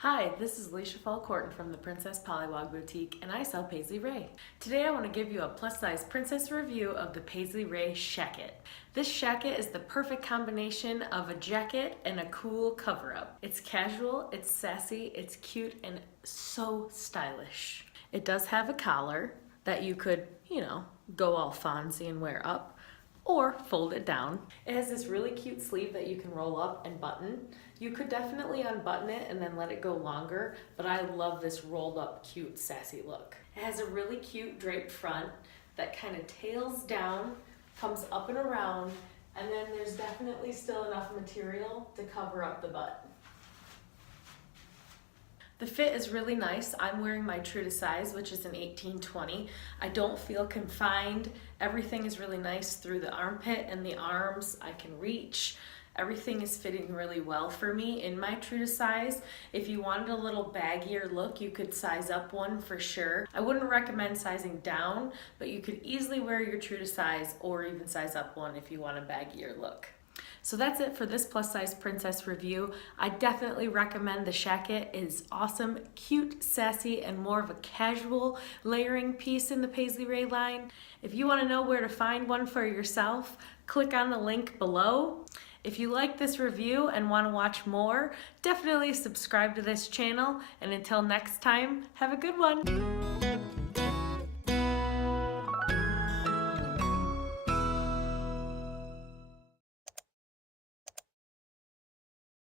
Hi, this is Alicia Falcorton from the Princess Polliwog Boutique, and I sell Paisley Raye. Today I want to give you a plus-size princess review of the Paisley Raye Shacket. This shacket is the perfect combination of a jacket and a cool cover-up. It's casual, it's sassy, it's cute, and so stylish. It does have a collar that you could, go all fancy and wear up, or fold it down. It has this really cute sleeve that you can roll up and button. You could definitely unbutton it and then let it go longer, but I love this rolled up, cute, sassy look. It has a really cute draped front that kind of tails down, comes up and around, and then there's definitely still enough material to cover up the butt. The fit is really nice. I'm wearing my true to size, which is an 18-20. I don't feel confined. Everything is really nice through the armpit and the arms. I can reach. Everything is fitting really well for me in my true to size. If you wanted a little baggier look, you could size up one for sure. I wouldn't recommend sizing down, but you could easily wear your true to size or even size up one if you want a baggier look. So that's it for this plus size princess review. I definitely recommend the shacket. It is awesome, cute, sassy, and more of a casual layering piece in the Paisley Raye line. If you want to know where to find one for yourself, click on the link below. If you like this review and want to watch more, definitely subscribe to this channel. And until next time, have a good one.